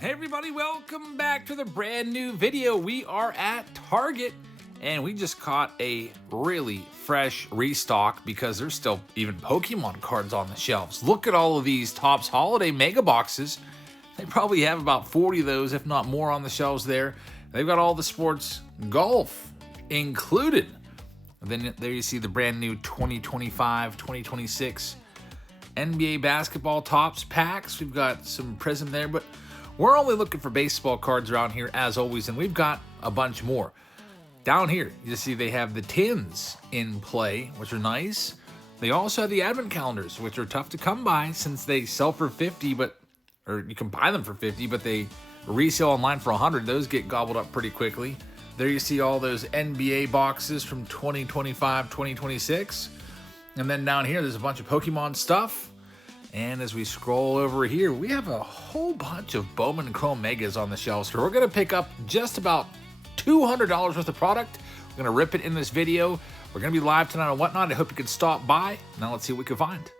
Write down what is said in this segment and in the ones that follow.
Hey everybody, welcome back to the brand new video. We are at Target and we just caught a really fresh restock because there's still even Pokemon cards on the shelves. Look at all of these Topps Holiday Mega Boxes. They probably have about 40 of those, if not more, on the shelves there. They've got all the sports golf included. And then there you see the brand new 2025-2026 NBA basketball Topps packs. We've got some Prism there, but we're only looking for baseball cards around here as always, and we've got a bunch more. Down here, you see they have the tins in play, which are nice. They also have the advent calendars, which are tough to come by since they sell for 50, or you can buy them for 50, but they resell online for 100. Those get gobbled up pretty quickly. There you see all those NBA boxes from 2025, 2026. And then down here, there's a bunch of Pokemon stuff. And as we scroll over here, we have a whole bunch of Bowman Chrome Megas on the shelves. So we're going to pick up just about $200 worth of product. We're going to rip it in this video. We're going to be live tonight on Whatnot. I hope you can stop by. Now let's see what we can find.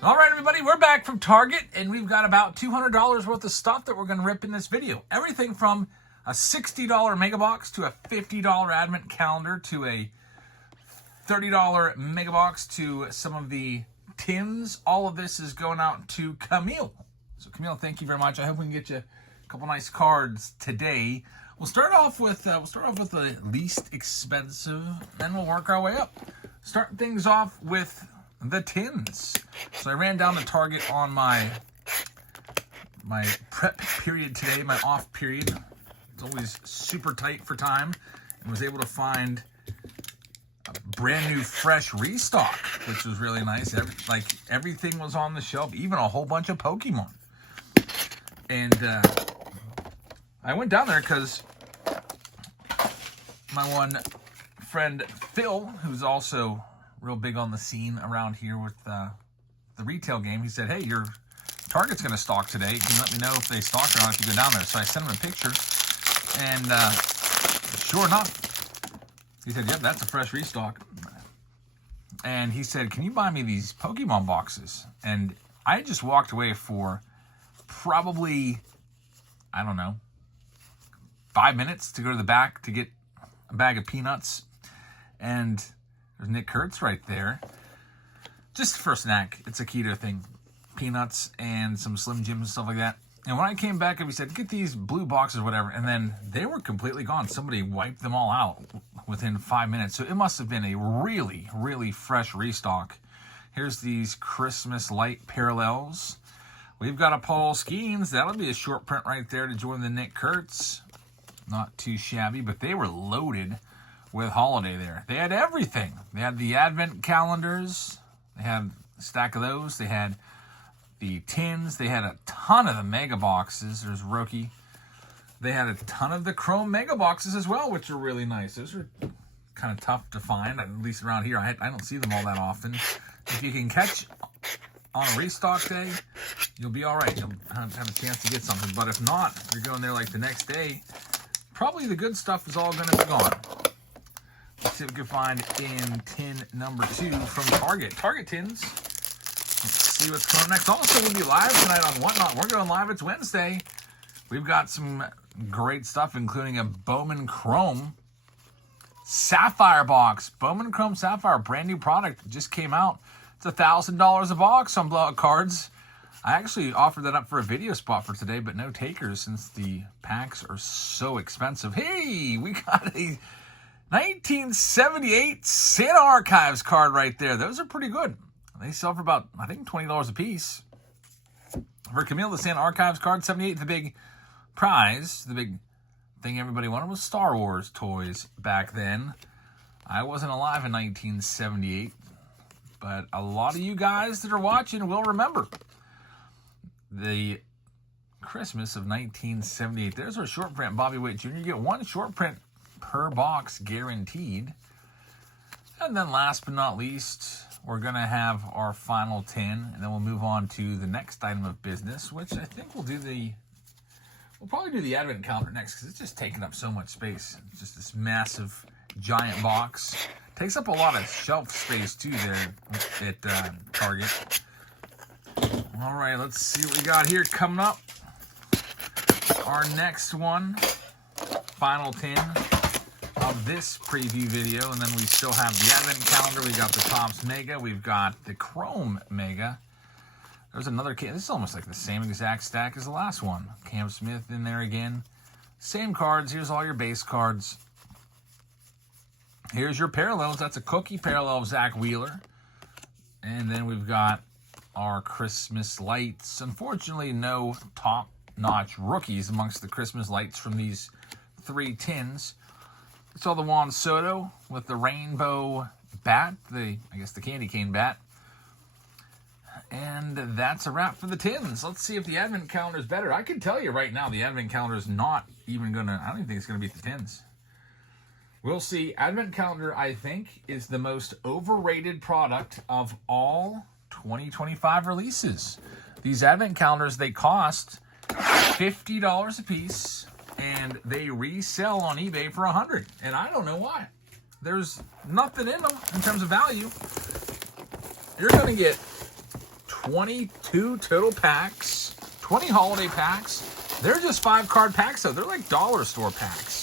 All right, everybody, we're back from Target, and we've got about $200 worth of stuff that we're going to rip in this video. Everything from a $60 Mega Box to a $50 Advent Calendar to a $30 Mega Box to some of the tins. All of this is going out to Camille. So Camille, thank you very much. I hope we can get you a couple nice cards today. We'll start off with the least expensive, then we'll work our way up. Start things off with the tins. So I ran down to Target on my prep period today, my off period. It's always super tight for time, and was able to find a brand new fresh restock, which was really nice. Everything was on the shelf, even a whole bunch of Pokemon. And I went down there because my one friend Phil, who's also real big on the scene around here with the retail game, he said, "Hey, your Target's going to stock today. Can you let me know if they stock or not if you go down there?" So I sent him a picture, and sure enough, he said, "Yep, that's a fresh restock." And he said, "Can you buy me these Pokemon boxes?" And I just walked away for probably, I don't know, 5 minutes to go to the back to get a bag of peanuts. And there's Nick Kurtz right there. Just for a snack. It's a keto thing. Peanuts and some Slim Jims and stuff like that. And when I came back up, he said, "Get these blue boxes, whatever." And then they were completely gone. Somebody wiped them all out within 5 minutes. So it must have been a really, really fresh restock. Here's these Christmas light parallels. We've got a Paul Skeens. That'll be a short print right there to join the Nick Kurtz. Not too shabby, but they were loaded with holiday there. They had everything. They had the advent calendars. They had a stack of those. They had the tins. They had a ton of the mega boxes. There's Roki. They had a ton of the Chrome Mega Boxes as well, which are really nice. Those are kind of tough to find, at least around here. I don't see them all that often. If you can catch on a restock day, you'll be all right. You'll have a chance to get something. But if not, if you're going there like the next day, probably the good stuff is all going to be gone. Let's see what we can find in tin number 2 from Target. Target tins. Let's see what's coming next. Also, we'll be live tonight on Whatnot. We're going live. It's Wednesday. We've got some great stuff, including a Bowman Chrome Sapphire box. Bowman Chrome Sapphire, brand new product. Just came out. It's $1,000 a box on Blowout Cards. I actually offered that up for a video spot for today, but no takers since the packs are so expensive. Hey, we got a 1978 Santa Archives card right there. Those are pretty good. They sell for about, I think, $20 a piece. For Camille, the Santa Archives card, 78, the big prize, the big thing everybody wanted was Star Wars toys back then. I wasn't alive in 1978, but a lot of you guys that are watching will remember the Christmas of 1978. There's our short print Bobby Witt Jr. You get one short print per box guaranteed. And then last but not least, we're going to have our final 10, and then we'll move on to the next item of business, which I think we'll probably do the advent calendar next because it's just taking up so much space. It's just this massive, giant box. Takes up a lot of shelf space too there at Target. All right, let's see what we got here coming up. our next one, final 10 of this preview video, and then we still have the advent calendar. We got the Topps Mega. We've got the Chrome Mega. There's another case. This is almost like the same exact stack as the last one. Cam Smith in there again. Same cards. Here's all your base cards. Here's your parallels. That's a cookie parallel of Zach Wheeler. And then we've got our Christmas lights. Unfortunately, no top-notch rookies amongst the Christmas lights from these 3 tins. It's all the Juan Soto with the rainbow bat, I guess the candy cane bat. And that's a wrap for the tins. Let's see if the advent calendar is better. I can tell you right now, the advent calendar is not even going to, I don't even think it's going to beat the tins. We'll see. Advent calendar, I think, is the most overrated product of all 2025 releases. These advent calendars, they cost $50 a piece, and they resell on eBay for $100. And I don't know why. There's nothing in them in terms of value. You're going to get 22 total packs, 20 holiday packs. They're just 5-card packs, though. They're like dollar store packs.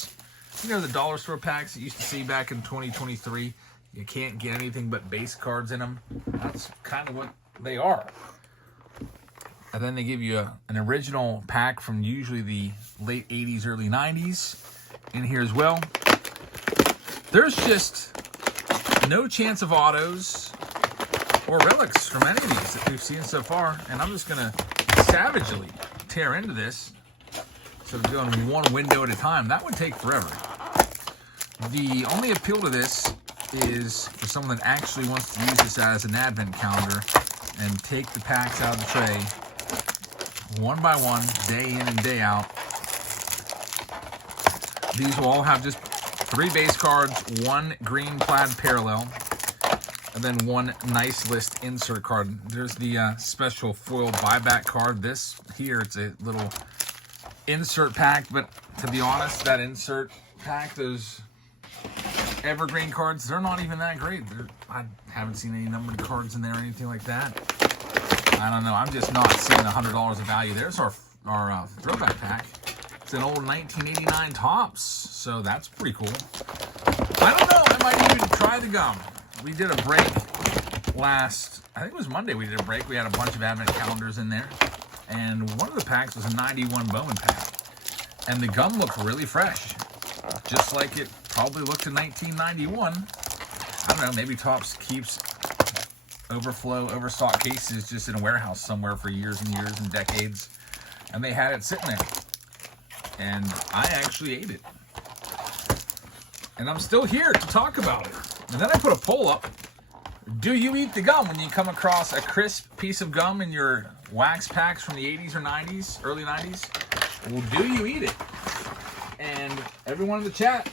You know the dollar store packs you used to see back in 2023? You can't get anything but base cards in them. That's kind of what they are. And then they give you an original pack from usually the late 80s, early 90s in here as well. There's just no chance of autos or relics from any of these that we've seen so far. And I'm just going to savagely tear into this. So we're going one window at a time. That would take forever. The only appeal to this is for someone that actually wants to use this as an advent calendar and take the packs out of the tray one by one, day in and day out. These will all have just 3 base cards, 1 green plaid parallel, and then 1 nice list insert card. There's the special foil buyback card. This here, it's a little insert pack, but to be honest, that insert pack, those evergreen cards, they're not even that great. I haven't seen any numbered cards in there or anything like that. I don't know. I'm just not seeing $100 of value. There's our throwback pack. It's an old 1989 Topps, so that's pretty cool. I don't know. I might even try the gum. We did a break last, I think it was Monday we did a break. We had a bunch of advent calendars in there, and one of the packs was a 91 Bowman pack. And the gum looked really fresh, just like it probably looked in 1991. I don't know, maybe Topps keeps overstock cases just in a warehouse somewhere for years and years and decades, and they had it sitting there, and I actually ate it, and I'm still here to talk about it. And then I put a poll up: do you eat the gum when you come across a crisp piece of gum in your wax packs from the 80s or 90s, early 90s? Well, do you eat it? And everyone in the chat,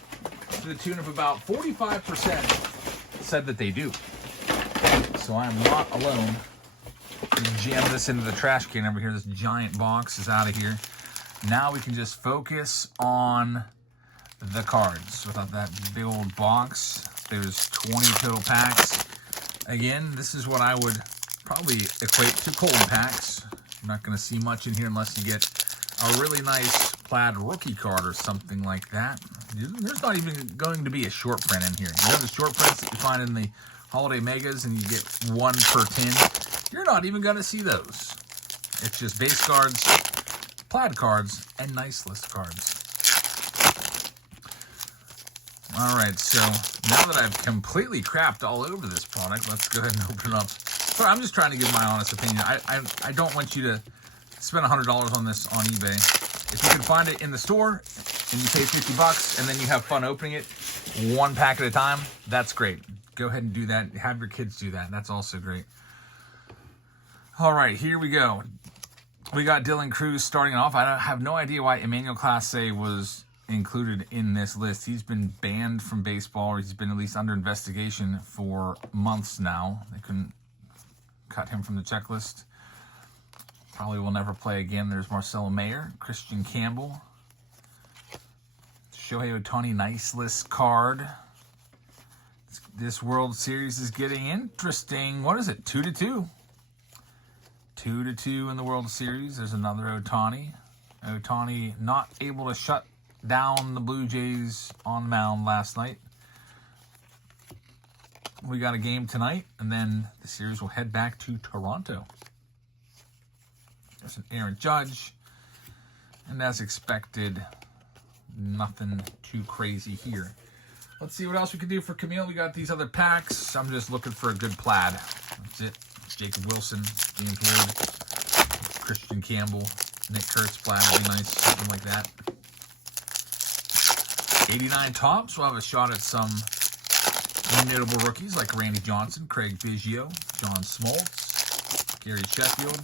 to the tune of about 45%, said that they do. So I am not alone. Jam this into the trash can over here. This giant box is out of here. Now we can just focus on the cards without that big old box. There's 20 total packs. Again, this is what I would probably equate to cold packs. You're not going to see much in here unless you get a really nice plaid rookie card or something like that. There's not even going to be a short print in here. You know the short prints that you find in the holiday megas and you get 1 per tin? You're not even going to see those. It's just base cards, plaid cards, and nice list cards. All right, so now that I've completely crapped all over this product, let's go ahead and open it up. I'm just trying to give my honest opinion. I don't want you to spend $100 on this on eBay. If you can find it in the store and you pay $50 and then you have fun opening it 1 pack at a time, that's great. Go ahead and do that. Have your kids do that. That's also great. All right, here we go. We got Dylan Cruz starting off. I have no idea why Emmanuel Clase was included in this list. He's been banned from baseball, or he's been at least under investigation for months now. They couldn't cut him from the checklist. Probably will never play again. There's Marcelo Mayer, Christian Campbell, Shohei Ohtani, nice list card. This World Series is getting interesting. What is it? 2-2. 2-2 in the World Series. There's another Ohtani. Ohtani not able to shut down the Blue Jays on the mound last night. We got a game tonight, and then the series will head back to Toronto. There's an Aaron Judge, and as expected, nothing too crazy here. Let's see what else we can do for Camille. We got these other packs. I'm just looking for a good plaid. That's it. Jacob Wilson, James Wood, Christian Campbell, Nick Kurtz plaid would be nice, something like that. 89 tops. We'll have a shot at some notable rookies like Randy Johnson, Craig Biggio, John Smoltz, Gary Sheffield.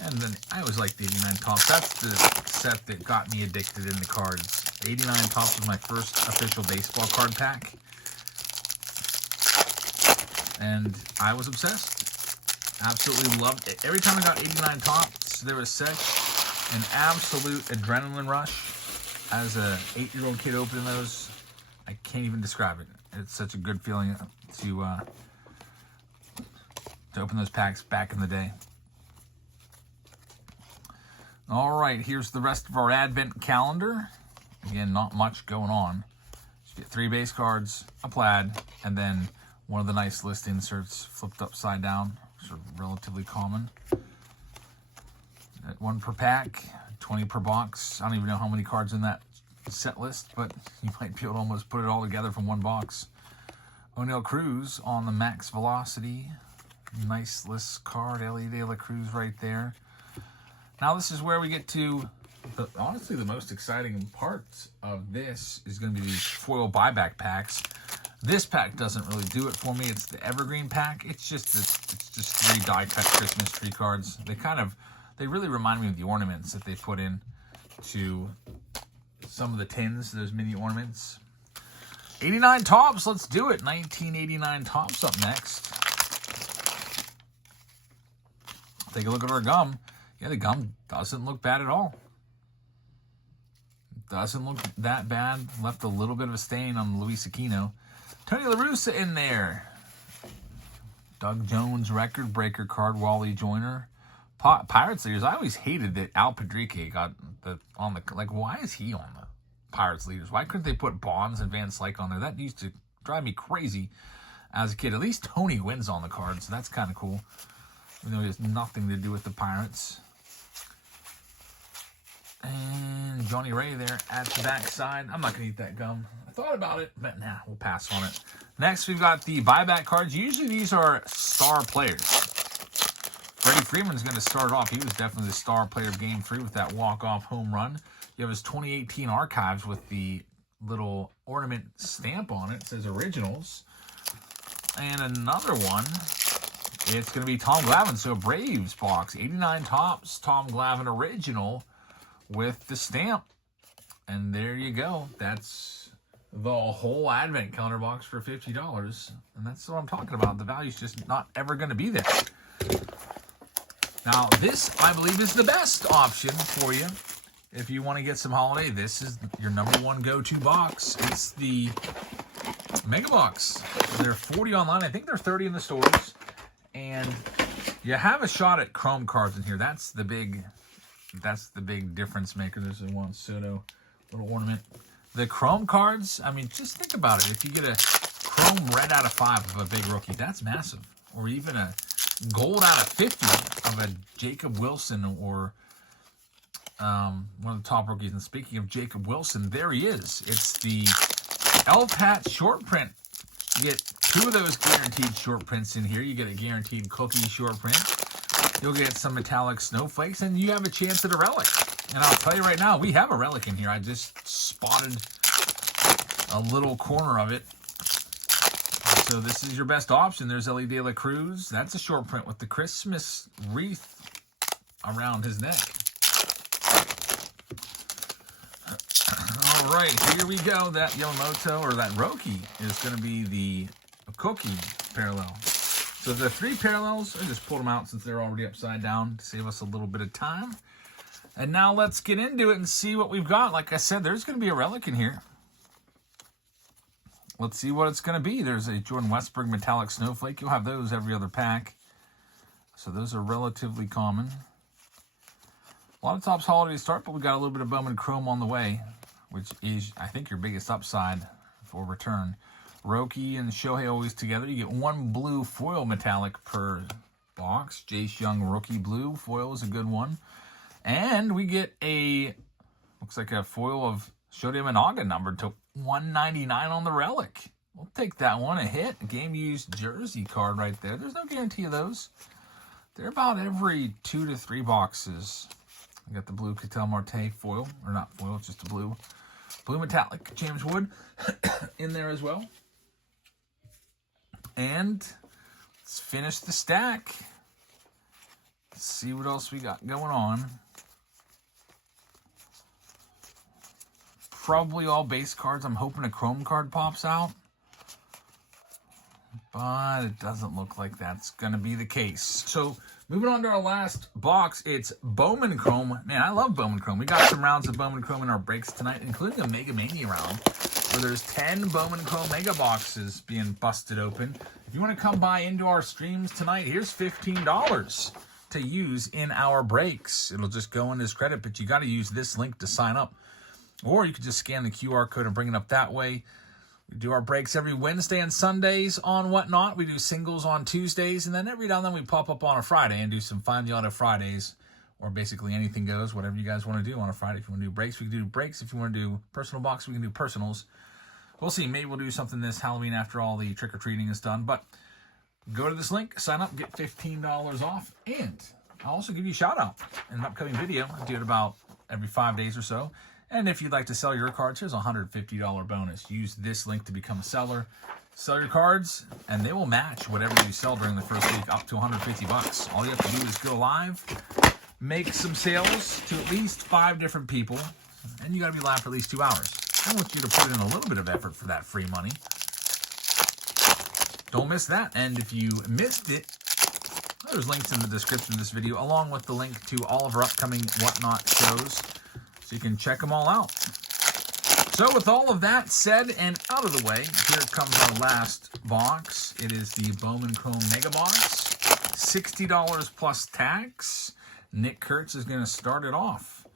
And then I always liked the 89 tops. That's the set that got me addicted in the cards. 89 tops was my first official baseball card pack. And I was obsessed. Absolutely loved it. Every time I got 89 tops, there was such an absolute adrenaline rush. As a 8-year-old kid opening those, I can't even describe it. It's such a good feeling to open those packs back in the day. All right, here's the rest of our advent calendar. Again, not much going on. Just get 3 base cards, a plaid, and then one of the nice list inserts flipped upside down, which are relatively common. 1 per pack, 20 per box. I don't even know how many cards in that set list, but you might be able to almost put it all together from 1 box. O'Neal Cruz on the max velocity. Nice list card. Ellie De La Cruz right there. Now this is where we get to, honestly, the most exciting part of this is going to be these foil buyback packs. This pack doesn't really do it for me. It's the Evergreen pack. It's just 3 die-cut Christmas tree cards. They really remind me of the ornaments that they put in to some of the tins, those mini ornaments. 89 tops, let's do it. 1989 tops up next. Take a look at our gum. Yeah, the gum doesn't look bad at all. Doesn't look that bad. Left a little bit of a stain on Luis Aquino. Tony La Russa in there. Doug Jones record breaker card, Wally Joyner. Pirates leaders. I always hated that Al Padrique got why is he on the Pirates leaders? Why couldn't they put Bonds and Van Slyke on there? That used to drive me crazy as a kid. At least Tony Wynn's on the card, so that's kind of cool. Even though he has nothing to do with the Pirates. And Johnny Ray there at the backside. I'm not going to eat that gum. I thought about it, but nah, we'll pass on it. Next, we've got the buyback cards. Usually these are star players. Freddie Freeman's going to start off. He was definitely the star player of Game 3 with that walk-off home run. You have his 2018 archives with the little ornament stamp on it. It says Originals. And another one, it's going to be Tom Glavine. So a Braves box, 89 tops, Tom Glavine Original with the stamp. And there you go. That's the whole advent calendar box for $50. And that's what I'm talking about. The value's just not ever going to be there. Now, this, I believe, is the best option for you. If you want to get some holiday, this is your #1 go-to box. It's the Mega Box. They're 40 online. I think they're 30 in the stores. And you have a shot at Chrome cards in here. That's the big difference maker. There's a Juan Soto little ornament. The Chrome cards, I mean, just think about it. If you get a Chrome red out of 5 of a big rookie, that's massive. Or even a gold out of 50 of a Jacob Wilson or one of the top rookies. And speaking of Jacob Wilson, there he is. It's the Elf Hat short print. You get 2 of those guaranteed short prints in here. You get a guaranteed cookie short print. You'll get some metallic snowflakes, and you have a chance at a relic. And I'll tell you right now, we have a relic in here. I just spotted a little corner of it. So this is your best option. There's Ellie De La Cruz. That's a short print with the Christmas wreath around his neck. All right, here we go. That Yamamoto, or that Roki, is going to be the cookie parallel. So the 3 parallels, I just pulled them out since they're already upside down to save us a little bit of time. And now let's get into it and see what we've got. Like I said, there's going to be a relic in here. Let's see what it's going to be. There's a Jordan Westburg metallic snowflake. You'll have those every other pack. So those are relatively common. A lot of Topps holiday start, but we got a little bit of Bowman Chrome on the way, which is, I think, your biggest upside for return. Roki and Shohei always together. You get one blue foil metallic per box. Jace Young rookie blue foil is a good one. And we get looks like a foil of Shota Imanaga numbered to 199 on the relic. We'll take that one, a hit. A game-used jersey card right there. There's no guarantee of those. They're about every 2 to 3 boxes. We got the blue Ketel Marte foil, or not foil, it's just a blue metallic James Wood in there as well. And let's finish the stack. Let's see what else we got going on. Probably all base cards. I'm hoping a Chrome card pops out. But it doesn't look like that's going to be the case. So, moving on to our last box, it's Bowman Chrome. Man, I love Bowman Chrome. We got some rounds of Bowman Chrome in our breaks tonight, including a Mega Mania round, where there's 10 Bowman Chrome Mega boxes being busted open. If you want to come by into our streams tonight, here's $15 to use in our breaks. It'll just go in as credit, but you got to use this link to sign up. Or you could just scan the QR code and bring it up that way. We do our breaks every Wednesday and Sundays on Whatnot. We do singles on Tuesdays, and then every now and then we pop up on a Friday and do some Find the Auto Fridays, or basically anything goes, whatever you guys want to do on a Friday. If you want to do breaks, we can do breaks. If you want to do personal box, we can do personals. We'll see. Maybe we'll do something this Halloween after all the trick-or-treating is done. But go to this link, sign up, get $15 off, and I'll also give you a shout-out in an upcoming video. I do it about every 5 days or so. And if you'd like to sell your cards, here's a $150 bonus. Use this link to become a seller. Sell your cards, and they will match whatever you sell during the first week, up to $150. All you have to do is go live, make some sales to at least 5 different people, and you got to be live for at least 2 hours. I want you to put in a little bit of effort for that free money. Don't miss that. And if you missed it, there's links in the description of this video, along with the link to all of our upcoming Whatnot shows, so you can check them all out. So with all of that said and out of the way, here comes our last box. It is the Bowman Chrome Mega Box. $60 plus tax. Nick Kurtz is going to start it off.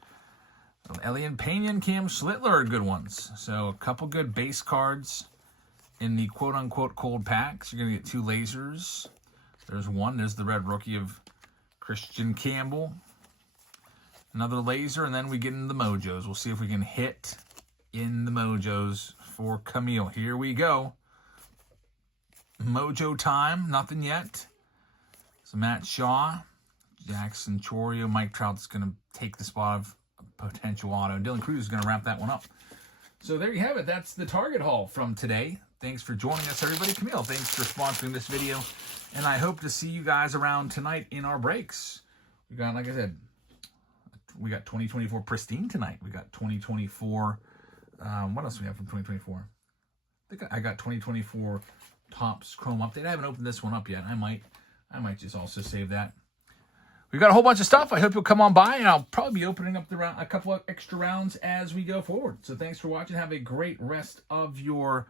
Elian Pena and Cam Schlittler are good ones. So a couple good base cards in the quote-unquote cold packs. You're going to get 2 lasers. There's one. There's the red rookie of Christian Campbell. Another laser, and then we get into the Mojos. We'll see if we can hit in the Mojos for Camille. Here we go. Mojo time. Nothing yet. So Matt Shaw, Jackson Chorio, Mike Trout's going to take the spot of potential auto. Dylan Cruz is going to wrap that one up. So there you have it. That's the Target haul from today. Thanks for joining us, everybody. Camille, thanks for sponsoring this video. And I hope to see you guys around tonight in our breaks. We got, like I said, we got 2024 Pristine tonight. We got 2024, what else do we have from 2024? I think I got 2024 Topps Chrome Update. I haven't opened this one up yet. I might just also save that. We've got a whole bunch of stuff. I hope you'll come on by, and I'll probably be opening up a couple of extra rounds as we go forward. So thanks for watching. Have a great rest of your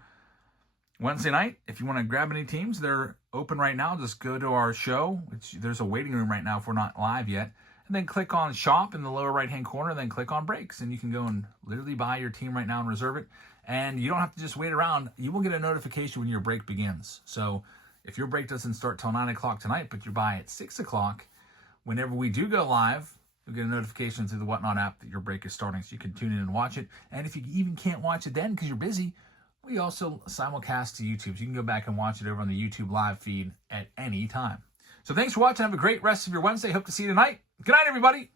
Wednesday night. If you want to grab any teams, they're open right now. Just go to our show. There's a waiting room right now if we're not live yet. And then click on Shop in the lower right-hand corner, then click on Breaks. And you can go and literally buy your team right now and reserve it. And you don't have to just wait around. You will get a notification when your break begins. So if your break doesn't start till 9 o'clock tonight, but you buy at 6 o'clock, whenever we do go live, you'll get a notification through the Whatnot app that your break is starting, so you can tune in and watch it. And if you even can't watch it then because you're busy, we also simulcast to YouTube, so you can go back and watch it over on the YouTube live feed at any time. So thanks for watching. Have a great rest of your Wednesday. Hope to see you tonight. Good night, everybody.